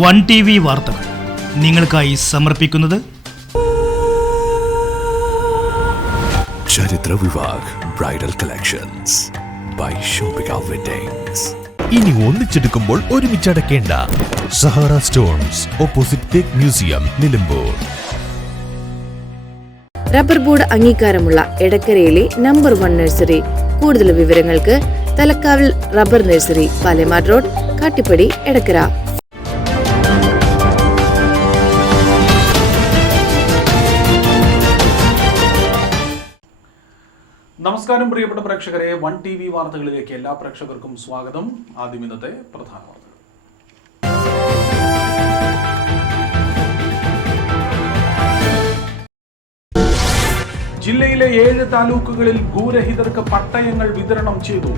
One T V വാർത്തകൾ നിങ്ങൾക്കായി സമർപ്പിക്കുന്നത് Charitra Vivah bridal collections by Shobika weddings. ഇനി ഒന്നിച്ചെടുക്കുമ്പോൾ ഒരുമിച്ച് അടക്കേണ്ട സഹാറ സ്റ്റോൺസ് ഓപ്പോസിറ്റ് തേക്ക് മ്യൂസിയം നിലമ്പൂർ. റബ്ബർ ബോർഡ് അംഗീകാരമുള്ള എടക്കരയിലെ നമ്പർ വൺ നഴ്സറി. കൂടുതൽ വിവരങ്ങൾക്ക് Thalakkavil rubber nursery Palemar road Kattippadi Edakkara. നമസ്കാരം പ്രിയപ്പെട്ട പ്രേക്ഷകരെ. വൺ ടി വി വാർത്തകളിലേക്ക് എല്ലാ പ്രേക്ഷകർക്കും സ്വാഗതം. ആദ്യം ഇന്നത്തെ പ്രധാന വാർത്തകൾ. ജില്ലയിലെ ഏഴ് താലൂക്കുകളിൽ ഭൂരഹിതർക്ക് പട്ടയങ്ങൾ വിതരണം ചെയ്തു.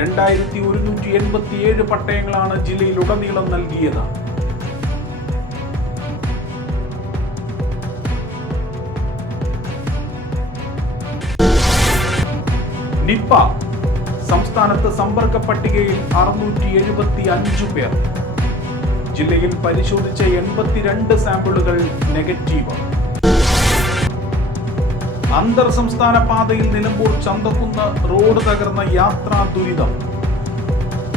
രണ്ടായിരത്തി ഒരുന്നൂറ്റി എൺപത്തിയേഴ് പട്ടയങ്ങളാണ് ജില്ലയിലുടനീളം നൽകിയത്. നിപ്പ സംസ്ഥാനത്ത് സമ്പർക്ക പട്ടികയിൽ അറുന്നൂറ്റി എഴുപത്തി അഞ്ചു പേർ. ജില്ലയിൽ പരിശോധിച്ച എൺപത്തിരണ്ട് സാമ്പിളുകൾ നെഗറ്റീവ്. അന്തർ സംസ്ഥാന പാതയിൽ നിലമ്പൂർ ചന്തക്കുന്ന് റോഡ് തകർന്ന യാത്രാ ദുരിതം.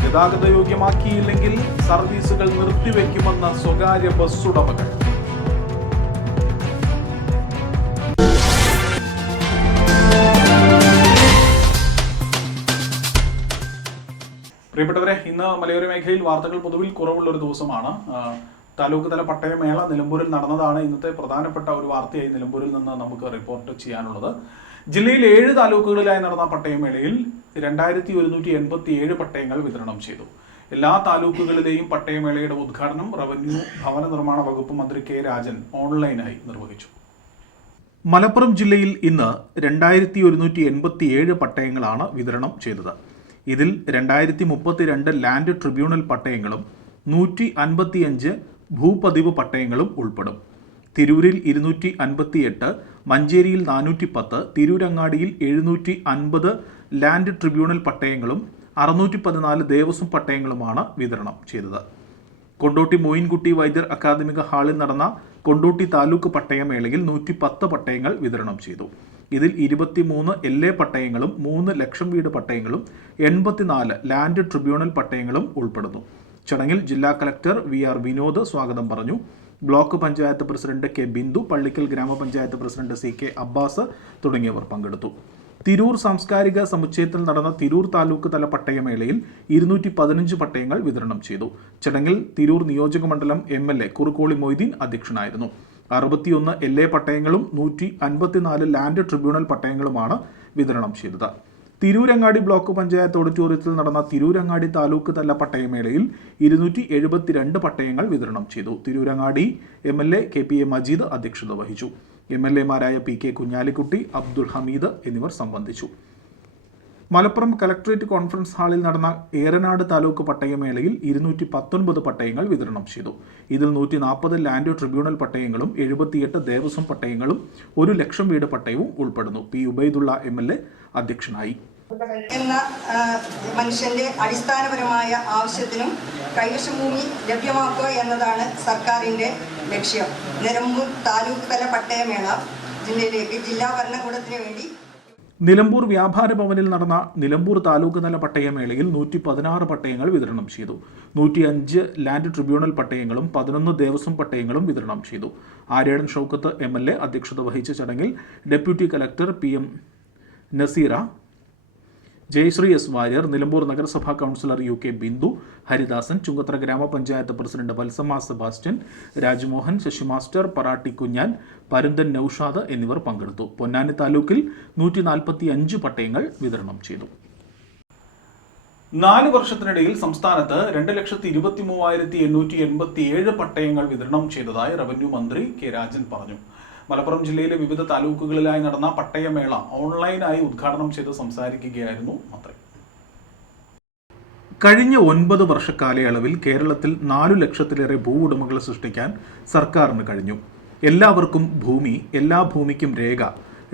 ഗതാഗത യോഗ്യമാക്കിയില്ലെങ്കിൽ സർവീസുകൾ നിർത്തിവെക്കുമെന്ന സ്വകാര്യ ബസ്സുടമകൾ പ്രിയപ്പെട്ടവരെ ഇന്ന് മലയോര മേഖലയിൽ വാർത്തകൾ പൊതുവിൽ കുറവുള്ള ഒരു ദിവസമാണ്. താലൂക്ക് തല പട്ടയമേള നിലമ്പൂരിൽ നടന്നതാണ് ഇന്നത്തെ പ്രധാനപ്പെട്ട ഒരു വാർത്തയായി നിലമ്പൂരിൽ നിന്ന് നമുക്ക് റിപ്പോർട്ട് ചെയ്യാനുള്ളത്. ജില്ലയിൽ ഏഴ് താലൂക്കുകളിലായി നടന്ന പട്ടയമേളയിൽ രണ്ടായിരത്തി ഒരുന്നൂറ്റി എൺപത്തി ഏഴ് പട്ടയങ്ങൾ വിതരണം ചെയ്തു. എല്ലാ താലൂക്കുകളിലെയും പട്ടയമേളയുടെ ഉദ്ഘാടനം റവന്യൂ ഭവന നിർമ്മാണ വകുപ്പ് മന്ത്രി കെ രാജൻ ഓൺലൈനായി നിർവഹിച്ചു. മലപ്പുറം ജില്ലയിൽ ഇന്ന് രണ്ടായിരത്തി ഒരുന്നൂറ്റി എൺപത്തി ഏഴ് പട്ടയങ്ങളാണ് വിതരണം ചെയ്തത്. ഇതിൽ രണ്ടായിരത്തി മുപ്പത്തിരണ്ട് ലാൻഡ് ട്രിബ്യൂണൽ പട്ടയങ്ങളും നൂറ്റി അൻപത്തിയഞ്ച് ഭൂപതിവ് പട്ടയങ്ങളും ഉൾപ്പെടും. തിരൂരിൽ ഇരുന്നൂറ്റി അൻപത്തിയെട്ട് മഞ്ചേരിയിൽ നാനൂറ്റി പത്ത് തിരൂരങ്ങാടിയിൽ എഴുന്നൂറ്റി അൻപത് ലാൻഡ് ട്രിബ്യൂണൽ പട്ടയങ്ങളും അറുന്നൂറ്റി പതിനാല് ദേവസ്വം പട്ടയങ്ങളുമാണ് വിതരണം ചെയ്തത്. കൊണ്ടോട്ടി മോയിൻകുട്ടി വൈദ്യർ അക്കാദമിക ഹാളിൽ നടന്ന കൊണ്ടോട്ടി താലൂക്ക് പട്ടയമേളയിൽ നൂറ്റി പത്ത് പട്ടയങ്ങൾ വിതരണം ചെയ്തു. ഇതിൽ ഇരുപത്തിമൂന്ന് എൽ എ പട്ടയങ്ങളും മൂന്ന് ലക്ഷം വീട് പട്ടയങ്ങളും എൺപത്തിനാല് ലാൻഡ് ട്രിബ്യൂണൽ പട്ടയങ്ങളും ഉൾപ്പെടുന്നു. ചടങ്ങിൽ ജില്ലാ കളക്ടർ വി ആർ വിനോദ് സ്വാഗതം പറഞ്ഞു. Block panchayat president K Bindu Pallikkal ഗ്രാമപഞ്ചായത്ത് പ്രസിഡന്റ് സി കെ അബ്ബാസ് തുടങ്ങിയവർ പങ്കെടുത്തു. തിരൂർ സാംസ്കാരിക സമുച്ചയത്തിൽ നടന്ന തിരൂർ താലൂക്ക് തല പട്ടയമേളയിൽ ഇരുന്നൂറ്റി പതിനഞ്ച് പട്ടയങ്ങൾ വിതരണം ചെയ്തു. ചടങ്ങിൽ തിരൂർ നിയോജക മണ്ഡലം M L A Kurukkoli Moideen അധ്യക്ഷനായിരുന്നു. അറുപത്തിയൊന്ന് എൽ എ പട്ടയങ്ങളും നൂറ്റി അൻപത്തിനാല് ലാൻഡ് ട്രിബ്യൂണൽ പട്ടയങ്ങളുമാണ് വിതരണം ചെയ്തത്. തിരൂരങ്ങാടി ബ്ലോക്ക് പഞ്ചായത്ത് ഓഡിറ്റോറിയത്തിൽ നടന്ന തിരൂരങ്ങാടി താലൂക്ക് തല പട്ടയമേളയിൽ ഇരുന്നൂറ്റി എഴുപത്തിരണ്ട് പട്ടയങ്ങൾ വിതരണം ചെയ്തു. Tirurangadi M L A K P A Majeed അധ്യക്ഷത വഹിച്ചു. എം എൽ എമാരായ പി കെ കുഞ്ഞാലിക്കുട്ടി അബ്ദുൾ ഹമീദ് എന്നിവർ സംബന്ധിച്ചു. മലപ്പുറം കലക്ട്രേറ്റ് കോൺഫറൻസ് ഹാളിൽ നടന്ന ഏറനാട് താലൂക്ക് പട്ടയമേളയിൽ ഇരുന്നൂറ്റി പത്തൊൻപത് പട്ടയങ്ങൾ വിതരണം ചെയ്തു. ഇതിൽ നൂറ്റി നാൽപ്പത് ലാൻഡ് ട്രിബ്യൂണൽ പട്ടയങ്ങളും എഴുപത്തിയെട്ട് ദേവസ്വം പട്ടയങ്ങളും ഒരു ലക്ഷം വീട് പട്ടയവും ഉൾപ്പെടുന്നു. P. Ubaidulla M. L. A. അധ്യക്ഷനായി. എന്ന മനുഷ്യന്റെ അടിസ്ഥാനപരമായ ആവശ്യത്തിനും കൈവശഭൂമി ലഭ്യമാക്കുക എന്നതാണ് സർക്കാരിന്റെ ലക്ഷ്യം. നിലമ്പൂർ താലൂക്ക് തല പട്ടയമേള ജില്ലയിലേക്ക് ജില്ലാ ഭരണകൂടത്തിന് വേണ്ടി നിലമ്പൂർ വ്യാപാര ഭവനിൽ നടന്ന നിലമ്പൂർ താലൂക്ക് തല പട്ടയമേളയിൽ നൂറ്റി പതിനാറ് പട്ടയങ്ങൾ വിതരണം ചെയ്തു. നൂറ്റി അഞ്ച് ലാൻഡ് ട്രിബ്യൂണൽ പട്ടയങ്ങളും പതിനൊന്ന് ദേവസ്വം പട്ടയങ്ങളും വിതരണം ചെയ്തു. Aryadan Shoukath M L A അധ്യക്ഷത വഹിച്ച ചടങ്ങിൽ deputy collector P M Nazeera Jayasree S Warrier Nilambur നഗരസഭാ councillor U K Bindu Haridasan Chungathara ഗ്രാമപഞ്ചായത്ത് പ്രസിഡന്റ് വത്സമ സെബാസ്റ്റ്യൻ രാജ്മോഹൻ ശശി മാസ്റ്റർ പറാട്ടി കുഞ്ഞാൻ പരുന്തൻ നൌഷാദ് എന്നിവർ പങ്കെടുത്തു. പൊന്നാനി താലൂക്കിൽ നൂറ്റി നാൽപ്പത്തി അഞ്ച് പട്ടയങ്ങൾ വിതരണം ചെയ്തു. നാല് വർഷത്തിനിടയിൽ സംസ്ഥാനത്ത് രണ്ട് ലക്ഷത്തി ഇരുപത്തി മൂവായിരത്തി എണ്ണൂറ്റി എൺപത്തി ഏഴ് പട്ടയങ്ങൾ വിതരണം ചെയ്തതായി റവന്യൂ മന്ത്രി കെ രാജൻ പറഞ്ഞു. മലപ്പുറം ജില്ലയിലെ വിവിധ താലൂക്കുകളിലായി നടന്ന പട്ടയമേള ഓൺലൈനായി ഉദ്ഘാടനം ചെയ്ത് സംസാരിക്കുകയായിരുന്നു മന്ത്രി. കഴിഞ്ഞ ഒൻപത് വർഷ കാലയളവിൽ കേരളത്തിൽ നാലു ലക്ഷത്തിലേറെ ഭൂ ഉടമകളെ സൃഷ്ടിക്കാൻ സർക്കാരിന് കഴിഞ്ഞു. എല്ലാവർക്കും ഭൂമി എല്ലാ ഭൂമിക്കും രേഖ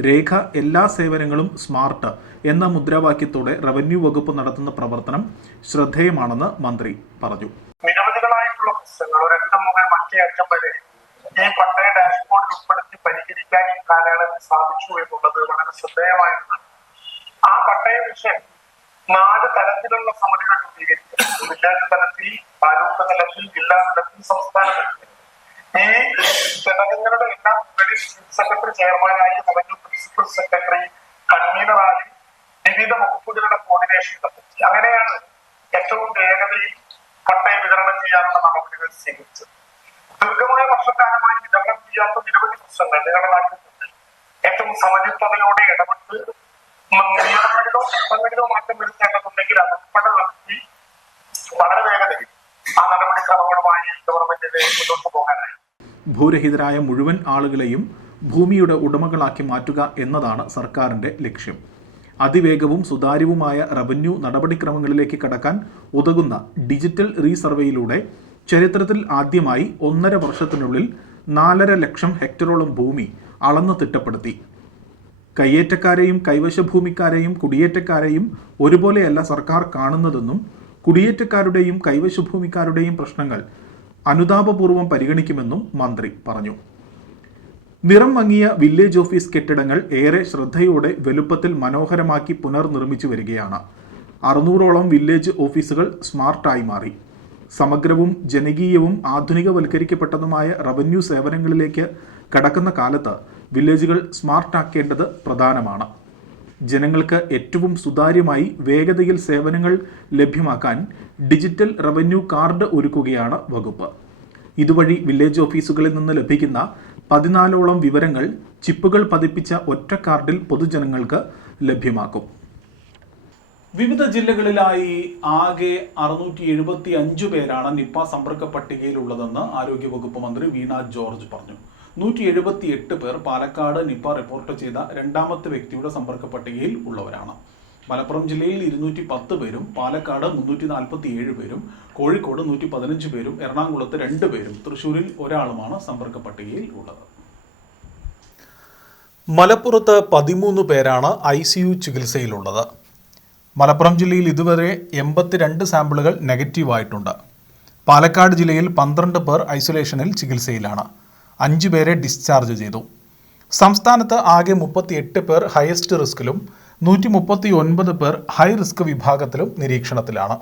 രേഖ എല്ലാ സേവനങ്ങളും സ്മാർട്ട് എന്ന മുദ്രാവാക്യത്തോടെ റവന്യൂ വകുപ്പ് നടത്തുന്ന പ്രവർത്തനം ശ്രദ്ധേയമാണെന്ന് മന്ത്രി പറഞ്ഞു. നിരവധികളായിട്ടുള്ള പ്രശ്നങ്ങൾ. ഒരറ്റം മുതൽ മറ്റേ അറ്റം വരെ. ഈ പട്ടയ ഡാഷ്ബോർഡിൽ ഉൾപ്പെടുത്തി പരിഹരിക്കാൻ ഈ കാലയളവിൽ സാധിച്ചു എന്നുള്ളത് വളരെ ശ്രദ്ധേയമായിരുന്നു. ആ പട്ടയ വിഷയം നാല് തലത്തിലുള്ള സമിതികൾ രൂപീകരിക്കും വില്ലേജ് തലത്തിൽ താലൂക്ക് തലത്തിൽ ജില്ലാ തലത്തിൽ സംസ്ഥാന തലത്തിൽ. ഈ ജനങ്ങളുടെ എല്ലാം മുകളിൽ സെക്രട്ടറി ചെയർമാനായി അല്ലെങ്കിൽ പ്രിൻസിപ്പൽ സെക്രട്ടറി കൺവീനറായി വിവിധ വകുപ്പുകളുടെ കോർഡിനേഷൻ കമ്മിറ്റി അങ്ങനെയാണ് ഏറ്റവും വേഗതയിൽ പട്ടയ വിതരണം ചെയ്യാനുള്ള നടപടികൾ സ്വീകരിച്ചത്. ദീർഘമായ വർഷക്കാലമായി വിതരണം ചെയ്യാത്ത നിരവധി പ്രശ്നങ്ങൾ നിങ്ങളുടെ നാട്ടിലുണ്ട് ഏറ്റവും സമചിത്തതയോടെ ഇടപെട്ട് നിയമങ്ങളിലോ ചട്ടങ്ങളിലോ മാറ്റം വരുത്തേണ്ടതുണ്ടെങ്കിൽ അത് ഉൾപ്പെടെ നടത്തി വളരെ വേഗതയിൽ ആ നടപടിക്രമങ്ങളുമായി ഗവൺമെന്റിന് മുന്നോട്ട് പോകാനായി. ഭൂരഹിതരായ മുഴുവൻ ആളുകളെയും ഭൂമിയുടെ ഉടമകളാക്കി മാറ്റുക എന്നതാണ് സർക്കാരിന്റെ ലക്ഷ്യം. അതിവേഗവും സുതാര്യവുമായ റവന്യൂ നടപടിക്രമങ്ങളിലേക്ക് കടക്കാൻ ഉതകുന്ന ഡിജിറ്റൽ റീസർവേയിലൂടെ ചരിത്രത്തിൽ ആദ്യമായി ഒന്നര വർഷത്തിനുള്ളിൽ നാലര ലക്ഷം ഹെക്ടറോളം ഭൂമി അളന്നു തിട്ടപ്പെടുത്തി. കയ്യേറ്റക്കാരെയും കൈവശ ഭൂമിക്കാരെയും കുടിയേറ്റക്കാരെയും ഒരുപോലെയല്ല സർക്കാർ കാണുന്നതെന്നും കുടിയേറ്റക്കാരുടെയും കൈവശ ഭൂമിക്കാരുടെയും പ്രശ്നങ്ങൾ അനുതാപപൂർവം പരിഗണിക്കുമെന്നും മന്ത്രി പറഞ്ഞു. നിറം മങ്ങിയ വില്ലേജ് ഓഫീസ് കെട്ടിടങ്ങൾ ഏറെ ശ്രദ്ധയോടെ വലുപ്പത്തിൽ മനോഹരമാക്കി പുനർനിർമ്മിച്ചു വരികയാണ്. അറുന്നൂറോളം വില്ലേജ് ഓഫീസുകൾ സ്മാർട്ടായി മാറി. സമഗ്രവും ജനകീയവും ആധുനികവൽക്കരിക്കപ്പെട്ടതുമായ റവന്യൂ സേവനങ്ങളിലേക്ക് കടക്കുന്ന കാലത്ത് വില്ലേജുകൾ സ്മാർട്ടാക്കേണ്ടത് പ്രധാനമാണ്. ജനങ്ങൾക്ക് ഏറ്റവും സുതാര്യമായി വേഗതയിൽ സേവനങ്ങൾ ലഭ്യമാക്കാൻ ഡിജിറ്റൽ റവന്യൂ കാർഡ് ഒരുക്കുകയാണ് വകുപ്പ്. ഇതുവഴി വില്ലേജ് ഓഫീസുകളിൽ നിന്ന് ലഭിക്കുന്ന പതിനാലോളം വിവരങ്ങൾ ചിപ്പുകൾ പതിപ്പിച്ച ഒറ്റ കാർഡിൽ പൊതുജനങ്ങൾക്ക് ലഭ്യമാക്കും. വിവിധ ജില്ലകളിലായി ആകെ അറുന്നൂറ്റി എഴുപത്തി അഞ്ച് പേരാണ് നിപ്പ സമ്പർക്ക പട്ടികയിലുള്ളതെന്ന് ആരോഗ്യവകുപ്പ് മന്ത്രി വീണ ജോർജ് പറഞ്ഞു. നൂറ്റി എഴുപത്തി എട്ട് പേർ പാലക്കാട് നിപ്പ റിപ്പോർട്ട് ചെയ്ത രണ്ടാമത്തെ വ്യക്തിയുടെ സമ്പർക്ക പട്ടികയിൽ ഉള്ളവരാണ്. മലപ്പുറം ജില്ലയിൽ ഇരുന്നൂറ്റി പത്ത് പേരും പാലക്കാട് മുന്നൂറ്റി നാൽപ്പത്തി ഏഴ് പേരും കോഴിക്കോട് നൂറ്റി പതിനഞ്ച് പേരും എറണാകുളത്ത് രണ്ട് പേരും തൃശൂരിൽ ഒരാളുമാണ് സമ്പർക്ക പട്ടികയിൽ ഉള്ളത്. മലപ്പുറത്ത് പതിമൂന്ന് പേരാണ് ഐ സി യു ചികിത്സയിലുള്ളത്. മലപ്പുറം ജില്ലയിൽ ഇതുവരെ എൺപത്തിരണ്ട് സാമ്പിളുകൾ നെഗറ്റീവായിട്ടുണ്ട് പാലക്കാട് ജില്ലയിൽ പന്ത്രണ്ട് പേർ ഐസൊലേഷനിൽ ചികിത്സയിലാണ്. അഞ്ചു പേരെ ഡിസ്ചാർജ് ചെയ്തു. സംസ്ഥാനത്ത് ആകെ മുപ്പത്തിയെട്ട് പേർ ഹയസ്റ്റ് റിസ്കിലും നൂറ്റി മുപ്പത്തി ഒൻപത് പേർ ഹൈ റിസ്ക് വിഭാഗത്തിലും നിരീക്ഷണത്തിലാണ്.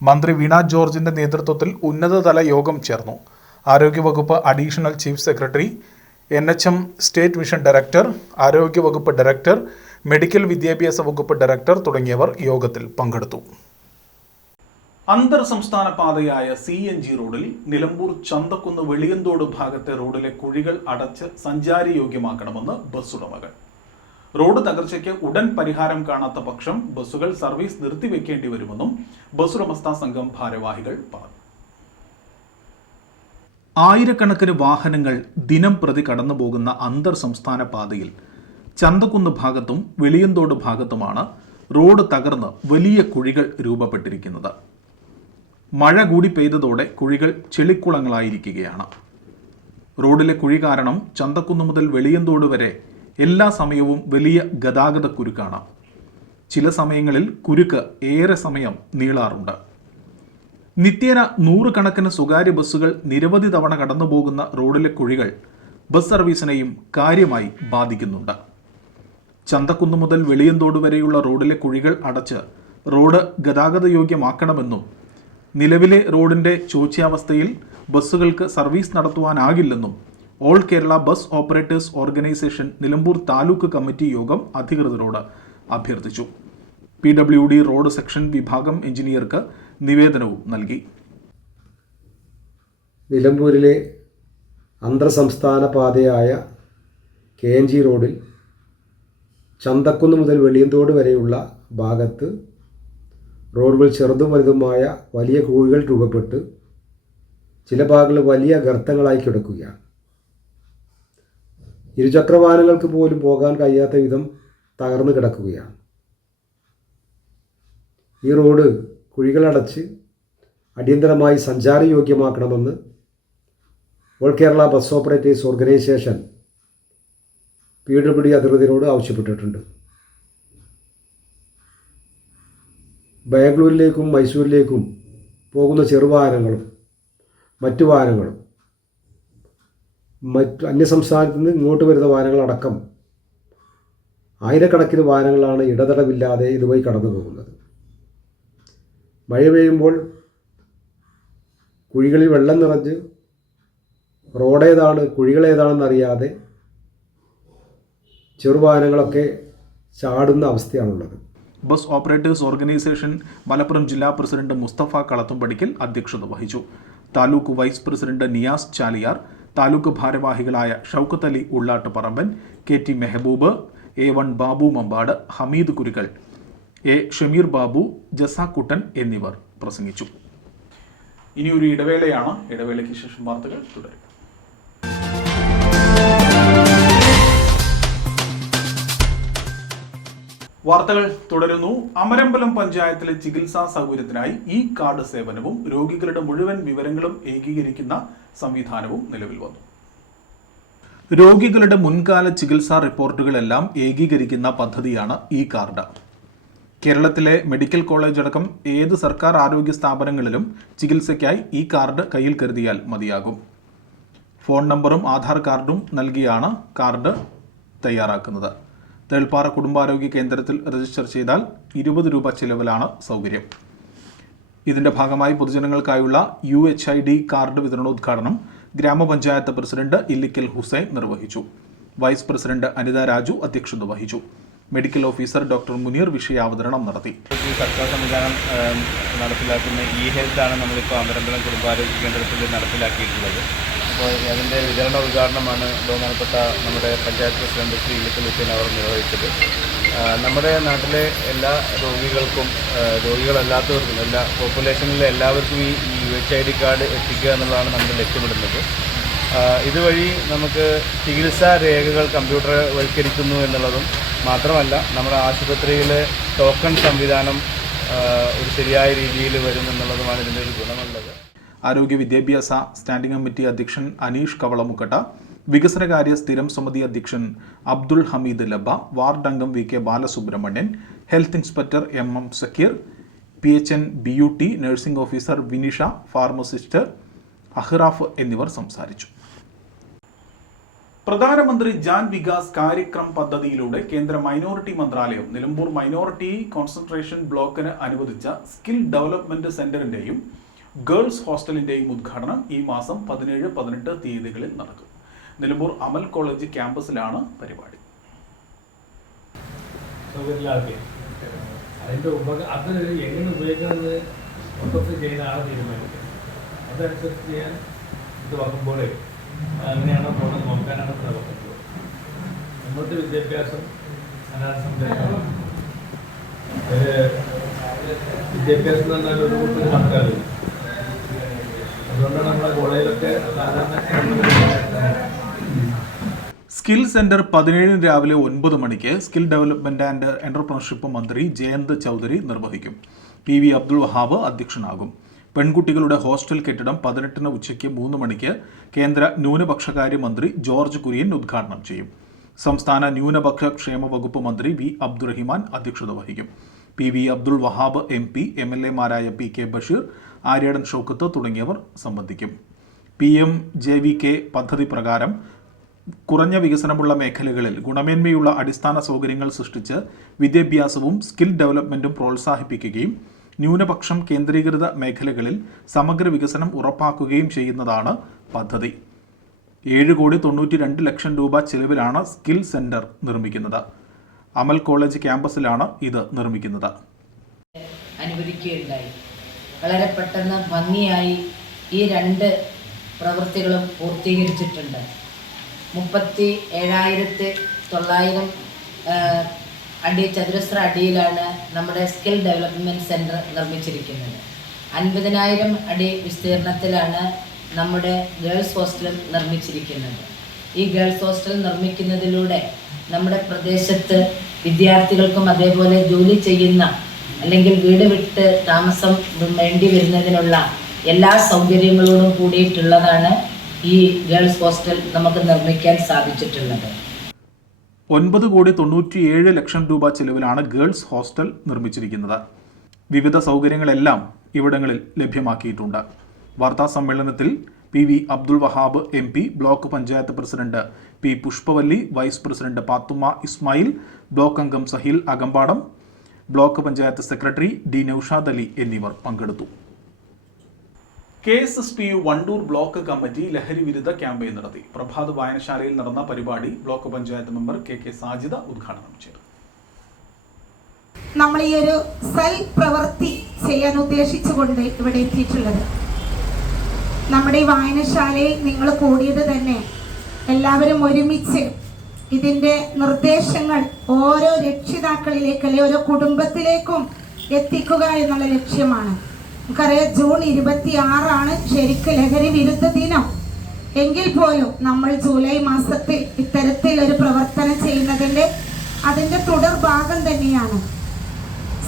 മന്ത്രി വീണ ജോർജിന്റെ നേതൃത്വത്തിൽ ഉന്നതതല യോഗം ചേർന്നു. ആരോഗ്യവകുപ്പ് additional chief secretary N H M state mission director ആരോഗ്യവകുപ്പ് ഡയറക്ടർ മെഡിക്കൽ വിദ്യാഭ്യാസ വകുപ്പ് ഡയറക്ടർ തുടങ്ങിയവർ യോഗത്തിൽ പങ്കെടുത്തു. അന്തർ സംസ്ഥാന പാതയായ സി എൻ ജി റോഡിൽ നിലമ്പൂർ ചന്തക്കുന്ന് വെളിയന്തോട് ഭാഗത്തെ റോഡിലെ കുഴികൾ അടച്ച് സഞ്ചാരി യോഗ്യമാക്കണമെന്ന് ബസ് ഉടമകൾ റോഡ് തകർച്ചയ്ക്ക് ഉടൻ പരിഹാരം കാണാത്ത പക്ഷം ബസ്സുകൾ സർവീസ് നിർത്തിവെക്കേണ്ടി വരുമെന്നും ബസ് ഉടമസ്ഥാ സംഘം ഭാരവാഹികൾ പറഞ്ഞു. ആയിരക്കണക്കിന് വാഹനങ്ങൾ ദിനം പ്രതി കടന്നു പോകുന്ന അന്തർ സംസ്ഥാന പാതയിൽ ചന്തക്കുന്ന് ഭാഗത്തും വെളിയന്തോട് ഭാഗത്തുമാണ് റോഡ് തകർന്ന് വലിയ കുഴികൾ രൂപപ്പെട്ടിരിക്കുന്നത്. മഴ കൂടി പെയ്തതോടെ കുഴികൾ ചെളിക്കുളങ്ങളായിരിക്കുകയാണ്. റോഡിലെ കുഴി കാരണം ചന്തക്കുന്ന് മുതൽ വെളിയന്തോട് വരെ എല്ലാ സമയവും വലിയ ഗതാഗത കുരുക്കാണ്. ചില സമയങ്ങളിൽ കുരുക്ക് ഏറെ സമയം നീളാറുണ്ട്. നിത്യേന നൂറുകണക്കിന് സ്വകാര്യ ബസ്സുകൾ നിരവധി തവണ കടന്നുപോകുന്ന റോഡിലെ കുഴികൾ ബസ് സർവീസിനെയും കാര്യമായി ബാധിക്കുന്നുണ്ട്. ചന്തക്കുന്ന് മുതൽ വെളിയന്തോട് വരെയുള്ള റോഡിലെ കുഴികൾ അടച്ച് റോഡ് ഗതാഗത യോഗ്യമാക്കണമെന്നും നിലവിലെ റോഡിന്റെ ചോച്യാവസ്ഥയിൽ ബസ്സുകൾക്ക് service നടത്തുവാനാകില്ലെന്നും all Kerala bus operators organisation Nilambur taluk committee യോഗം അധികൃതരോട് അഭ്യർത്ഥിച്ചു. P W D road section വിഭാഗം എഞ്ചിനീയർക്ക് നിവേദനവും നൽകി. നിലമ്പൂരിലെ അന്തർ സംസ്ഥാന പാതയായ കെ എൻ ജി റോഡിൽ ചന്തക്കുന്ന് മുതൽ വെളിയന്തോട് വരെയുള്ള ഭാഗത്ത് റോഡുകൾ ചെറുതും വലുതുമായ വലിയ കുഴികൾ രൂപപ്പെട്ട് ചില ഭാഗങ്ങൾ വലിയ ഗർത്തങ്ങളായി കിടക്കുകയാണ്. ഇരുചക്രവാഹനങ്ങൾക്ക് പോലും പോകാൻ കഴിയാത്ത വിധം തകർന്നു കിടക്കുകയാണ്. ഈ റോഡ് കുഴികളടച്ച് അടിയന്തരമായി സഞ്ചാരയോഗ്യമാക്കണമെന്ന് all Kerala bus operators organisation P അധികൃതരോട് ആവശ്യപ്പെട്ടിട്ടുണ്ട്. ബാംഗ്ലൂരിലേക്കും മൈസൂരിലേക്കും പോകുന്ന ചെറുവാഹനങ്ങളും മറ്റു വാഹനങ്ങളും മറ്റ് അന്യസംസ്ഥാനത്ത് നിന്ന് ഇങ്ങോട്ട് വരുന്ന വാഹനങ്ങളടക്കം ആയിരക്കണക്കിന് വാഹനങ്ങളാണ് ഇടതടവില്ലാതെ ഇതുവഴി കടന്നു പോകുന്നത്. മഴ പെയ്യുമ്പോൾ കുഴികളിൽ വെള്ളം നിറഞ്ഞ് റോഡേതാണ് കുഴികളേതാണെന്നറിയാതെ ചെറുവാഹനങ്ങളൊക്കെ ചാടുന്ന അവസ്ഥയാണുള്ളത്. ബസ് ഓപ്പറേറ്റേഴ്സ് ഓർഗനൈസേഷൻ മലപ്പുറം ജില്ലാ പ്രസിഡന്റ് മുസ്തഫ കളത്തുംപടിക്കൽ അധ്യക്ഷത വഹിച്ചു. താലൂക്ക് വൈസ് പ്രസിഡന്റ് നിയാസ് ചാലിയാർ താലൂക്ക് ഭാരവാഹികളായ Shoukath Ali Ullattu Paramban K T Mehaboob A one Babu Mampad Hameed Kurukal A Shameer Babu Jasakuttan എന്നിവർ പ്രസംഗിച്ചു. ഇനി ഒരു ഇടവേളയാണ്. ഇടവേളയ്ക്ക് ശേഷം വാർത്തകൾ തുടരും. വാർത്തകൾ തുടരുന്നു. അമരമ്പലം പഞ്ചായത്തിലെ ചികിത്സാ സൗകര്യത്തിനായി ഈ കാർഡ് സേവനവും രോഗികളുടെ മുഴുവൻ വിവരങ്ങളും ഏകീകരിക്കുന്ന സംവിധാനവും നിലവിൽ വന്നു. രോഗികളുടെ മുൻകാല ചികിത്സാ റിപ്പോർട്ടുകളെല്ലാം ഏകീകരിക്കുന്ന പദ്ധതിയാണ് ഇ കാർഡ്. കേരളത്തിലെ മെഡിക്കൽ കോളേജ് അടക്കം ഏത് സർക്കാർ ആരോഗ്യ സ്ഥാപനങ്ങളിലും ചികിത്സയ്ക്കായി ഇ കാർഡ് കയ്യിൽ കരുതിയാൽ മതിയാകും. ഫോൺ നമ്പറും ആധാർ കാർഡും നൽകിയാണ് കാർഡ് തയ്യാറാക്കുന്നത്. തേൾപ്പാറ കുടുംബാരോഗ്യ കേന്ദ്രത്തിൽ രജിസ്റ്റർ ചെയ്താൽ ഇരുപത് രൂപ ചിലവിലാണ് സൗകര്യം. ഇതിന്റെ ഭാഗമായി പൊതുജനങ്ങൾക്കായുള്ള U H I D card വിതരണോദ്ഘാടനം ഗ്രാമപഞ്ചായത്ത് പ്രസിഡന്റ് ഇല്ലിക്കൽ ഹുസൈൻ നിർവഹിച്ചു. വൈസ് പ്രസിഡന്റ് അനിത രാജു അധ്യക്ഷത വഹിച്ചു. മെഡിക്കൽ ഓഫീസർ ഡോക്ടർ മുനീർ വിഷയാവതരണം നടത്തി. സർക്കാർ സംവിധാനം നടപ്പിലാക്കുന്ന ഇ ഹെൽത്താണ് നമ്മളിപ്പോൾ അമരമ്പലം കുടുംബാരോഗ്യ കേന്ദ്രത്തിൽ നടപ്പിലാക്കിയിട്ടുള്ളത്. അപ്പോൾ അതിന്റെ വിതരണ ഉദ്ഘാടനമാണ് ബഹുമാനപ്പെട്ട നമ്മുടെ പഞ്ചായത്ത് പ്രസിഡന്റ് ശ്രീ ഇലക്കൽ ഹുസൈൻ അവർ നിർവഹിച്ചത്. നമ്മുടെ നാട്ടിലെ എല്ലാ രോഗികൾക്കും രോഗികളല്ലാത്തവർക്കും എല്ലാ പോപ്പുലേഷനിലെ എല്ലാവർക്കും ഈ U H I D card എത്തിക്കുക എന്നുള്ളതാണ് നമ്മൾ ലക്ഷ്യമിടുന്നത്. ഇതുവഴി നമുക്ക് ചികിത്സാ രേഖകൾ കമ്പ്യൂട്ടർ വൽക്കരിക്കുന്നു എന്നുള്ളതും മാത്രമല്ല നമ്മുടെ ആശുപത്രിയിലെ ടോക്കൺ സംവിധാനം ഒരു ശരിയായ രീതിയിൽ വരും എന്നുള്ളതുമാണ് ഇതിന്റെ ഒരു ഗുണമുള്ളത്. ആരോഗ്യ വിദ്യാഭ്യാസ സ്റ്റാൻഡിംഗ് കമ്മിറ്റി അധ്യക്ഷൻ അനീഷ് കവളമുക്കട്ട വികസനകാര്യ സ്ഥിരം സമിതി അധ്യക്ഷൻ അബ്ദുൾ ഹമീദ് ലബ വാർഡ് അംഗം V K Balasubramanian health inspector M M Sakeer P H N B U T nursing officer Vinisha pharmacist Ahraf എന്നിവർ സംസാരിച്ചു. പ്രധാനമന്ത്രി ജാൻ വികാസ് കാര്യക്രം പദ്ധതിയിലൂടെ കേന്ദ്ര മൈനോറിറ്റി മന്ത്രാലയം നിലമ്പൂർ മൈനോറിറ്റി കോൺസെൻട്രേഷൻ ബ്ലോക്കിന് അനുവദിച്ച സ്കിൽ ഡെവലപ്മെന്റ് സെന്ററിന്റെയും ഗേൾസ് ഹോസ്റ്റലിന്റെയും ഉദ്ഘാടനം ഈ മാസം പതിനേഴ് പതിനെട്ട് തീയതികളിൽ നടക്കും. നിലമ്പൂർ അമൽ കോളേജ് ക്യാമ്പസിലാണ് പരിപാടി. വിദ്യാഭ്യാസം വിദ്യാഭ്യാസം എന്ന് പറഞ്ഞാൽ ഒരു കൂട്ടർ സ്കിൽ സെന്റർ പതിനേഴിന് രാവിലെ ഒൻപത് മണിക്ക് സ്കിൽ ഡെവലപ്മെന്റ് ആൻഡ് എന്റർപ്രണർഷിപ്പ് മന്ത്രി ജയന്ത് ചൗധരി നിർവഹിക്കും. പി വി അബ്ദുൾ വഹാബ് അധ്യക്ഷനാകും. പെൺകുട്ടികളുടെ ഹോസ്റ്റൽ കെട്ടിടം പതിനെട്ടിന് ഉച്ചയ്ക്ക് മൂന്ന് മണിക്ക് കേന്ദ്ര ന്യൂനപക്ഷകാര്യ മന്ത്രി ജോർജ് കുര്യൻ ഉദ്ഘാടനം ചെയ്യും. സംസ്ഥാന ന്യൂനപക്ഷ ക്ഷേമ വകുപ്പ് മന്ത്രി വി അബ്ദുറഹിമാൻ അധ്യക്ഷത വഹിക്കും. P V Abdul Wahab M P M L എമാരായ P K Basheer Aryadan Shoukath തുടങ്ങിയവർ സംബന്ധിക്കും. P M J V K പദ്ധതി പ്രകാരം കുറഞ്ഞ വികസനമുള്ള മേഖലകളിൽ ഗുണമേന്മയുള്ള അടിസ്ഥാന സൗകര്യങ്ങൾ സൃഷ്ടിച്ച് വിദ്യാഭ്യാസവും സ്കിൽ ഡെവലപ്മെന്റും പ്രോത്സാഹിപ്പിക്കുകയും ന്യൂനപക്ഷം കേന്ദ്രീകൃത മേഖലകളിൽ സമഗ്ര വികസനം ഉറപ്പാക്കുകയും ചെയ്യുന്നതാണ് പദ്ധതി. ഏഴ് കോടി തൊണ്ണൂറ്റി രണ്ട് ലക്ഷം രൂപ ചെലവിലാണ് സ്കിൽ സെന്റർ നിർമ്മിക്കുന്നത്. അമൽ കോളേജ് ക്യാമ്പസിലാണ് ഇത് നിർമ്മിക്കുന്നത്. അനുവദിക്കുകയുണ്ടായി. വളരെ പെട്ടെന്ന് ഭംഗിയായി ഈ രണ്ട് പ്രവൃത്തികളും പൂർത്തീകരിച്ചിട്ടുണ്ട്. മുപ്പത്തി ഏഴായിരത്തി തൊള്ളായിരം അടി ചതുരശ്ര അടിയിലാണ് നമ്മുടെ സ്കിൽ ഡെവലപ്മെന്റ് സെന്റർ നിർമ്മിച്ചിരിക്കുന്നത്. അൻപതിനായിരം അടി വിസ്തീർണത്തിലാണ് നമ്മുടെ ഗേൾസ് ഹോസ്റ്റലും നിർമ്മിച്ചിരിക്കുന്നത്. ഈ ഗേൾസ് ഹോസ്റ്റൽ നിർമ്മിക്കുന്നതിലൂടെ നമ്മുടെ പ്രദേശത്ത് വിദ്യാർത്ഥികൾക്കും അതേപോലെ ജോലി ചെയ്യുന്ന അല്ലെങ്കിൽ വീട് വിട്ട് താമസം വേണ്ടി വരുന്നതിനുള്ള എല്ലാ സൗകര്യങ്ങളോടും കൂടിയിട്ടുള്ളതാണ് ഈ ഗേൾസ് ഹോസ്റ്റൽ നമുക്ക് നിർമ്മിക്കാൻ സാധിച്ചിട്ടുള്ളത്. ഒൻപത് കോടി തൊണ്ണൂറ്റിയേഴ് ലക്ഷം രൂപ ചെലവിലാണ് ഗേൾസ് ഹോസ്റ്റൽ നിർമ്മിച്ചിരിക്കുന്നത്. വിവിധ സൗകര്യങ്ങളെല്ലാം ഇവിടങ്ങളിൽ ലഭ്യമാക്കിയിട്ടുണ്ട്. വാർത്താ സമ്മേളനത്തിൽ P V Abdul Wahab M P block panchayat president P Pushpavalli vice president Pathumma Ismail block അംഗം Sahil Akampadam block panchayat secretary D Noushad Ali എന്നിവർ പങ്കെടുത്തു. K S S P U Wandoor block committee ലഹരി വിരുദ്ധ campaign നടത്തി. പ്രഭാത് വായനശാലയിൽ നടന്ന പരിപാടി block panchayat member K K Sajida ഉദ്ഘാടനം ചെയ്തു. നമ്മൾ ഈ ഒരു സെൽ പ്രവൃത്തി ചെയ്യാൻ ഉദ്ദേശിച്ചുകൊണ്ട് ഇവിടെ എത്തിയിട്ടുള്ളത്. നമ്മുടെ ഈ വായനശാലയിൽ നിങ്ങൾ കൂടിയത് തന്നെ എല്ലാവരും ഒരുമിച്ച് ഇതിന്റെ നിർദ്ദേശങ്ങൾ ഓരോ രക്ഷിതാക്കളിലേക്ക് അല്ലെങ്കിൽ ഓരോ കുടുംബത്തിലേക്കും എത്തിക്കുക എന്നുള്ള ലക്ഷ്യമാണ്. നമുക്കറിയാം ജൂൺ ഇരുപത്തി ആറാണ് ശരിക്കും ലഹരി വിരുദ്ധ ദിനം. എങ്കിൽ പോലും നമ്മൾ ജൂലൈ മാസത്തിൽ ഇത്തരത്തിൽ ഒരു പ്രവർത്തനം ചെയ്യുന്നതിന്റെ അതിന്റെ തുടർ ഭാഗം തന്നെയാണ്.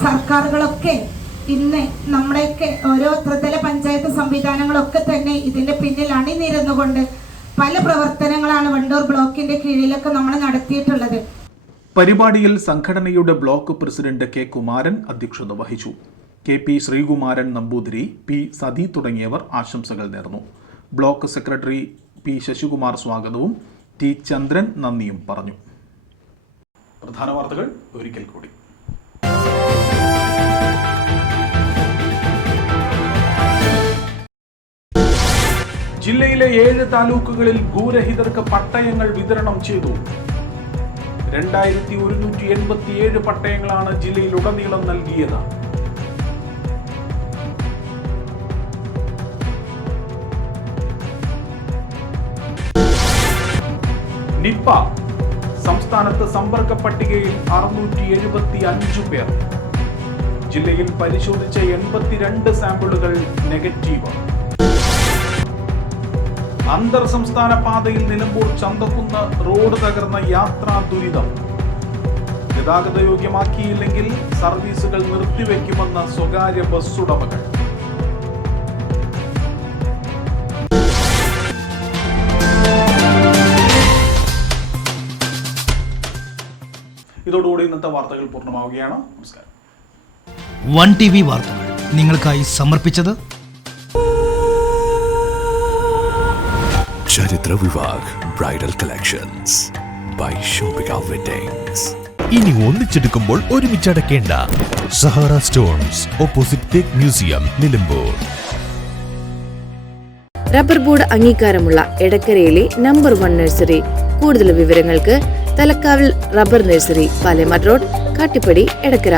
സർക്കാരുകളൊക്കെ ഇന്ന് നമ്മുടെയൊക്കെ ഓരോ ത്രിതല പഞ്ചായത്ത് സംവിധാനങ്ങളൊക്കെ തന്നെ ഇതിന്റെ പിന്നിൽ അണിനിരന്നുകൊണ്ട് പല പ്രവർത്തനങ്ങളാണ് വണ്ടൂർ ബ്ലോക്കിന്റെ കീഴിലൊക്കെ നമ്മൾ നടത്തിയിട്ടുള്ളത്. പരിപാടിയിൽ സംഘടനയുടെ ബ്ലോക്ക് പ്രസിഡന്റ് കെ കുമാരൻ അധ്യക്ഷത വഹിച്ചു. K P Sreekumaran Namboothiri P Sathi തുടങ്ങിയവർ ആശംസകൾ നേർന്നു. ബ്ലോക്ക് സെക്രട്ടറി പി ശശികുമാർ സ്വാഗതവും ടി ചന്ദ്രൻ നന്ദിയും പറഞ്ഞു. പ്രധാന വാർത്തകൾ ഒരിക്കൽ കൂടി. ജില്ലയിലെ ഏഴ് താലൂക്കുകളിൽ ഭൂരഹിതർക്ക് പട്ടയങ്ങൾ വിതരണം ചെയ്തു. രണ്ടായിരത്തി ഒരുന്നൂറ്റി എൺപത്തിയേഴ് പട്ടയങ്ങളാണ് ജില്ലയിലുടനീളം നൽകിയത്. നിപ്പ സംസ്ഥാനത്ത് സമ്പർക്ക പട്ടികയിൽ അറുന്നൂറ്റി എഴുപത്തി അഞ്ചു പേർ. ജില്ലയിൽ പരിശോധിച്ച എൺപത്തിരണ്ട് സാമ്പിളുകൾ നെഗറ്റീവ്. അന്തർ സംസ്ഥാന പാതയിൽ നിലമ്പൂർ ചന്തക്കുന്ന് റോഡ് തകർന്ന യാത്രാ ദുരിതം. ഗതാഗത യോഗ്യമാക്കിയില്ലെങ്കിൽ സർവീസുകൾ നിർത്തിവെക്കുമെന്ന സ്വകാര്യ ബസ് ഉടമകൾ. ഇതോടുകൂടി ഇന്നത്തെ വാർത്തകൾ പൂർണമാവുകയാണ്. നമസ്കാരം. വൺ ടി വി വാർത്തകൾ നിങ്ങൾക്കായി സമർപ്പിച്ചത് Charitra Vivah bridal collections by Shobika weddings ഇനി ഒന്നിച്ചെടുക്കുമ്പോൾ ഒരുമിച്ച് അടക്കേണ്ട സഹാറ സ്റ്റോൺസ് ഓപ്പോസിറ്റ് തേക്ക് മ്യൂസിയം നിലമ്പൂർ. റബ്ബർ ബോർഡ് അംഗീകാരമുള്ള എടക്കരയിലെ നമ്പർ വൺ നഴ്സറി കൂടുതൽ വിവരങ്ങൾക്ക് Thalakkavil rubber nursery Palemad road Kattippadi Edakkara.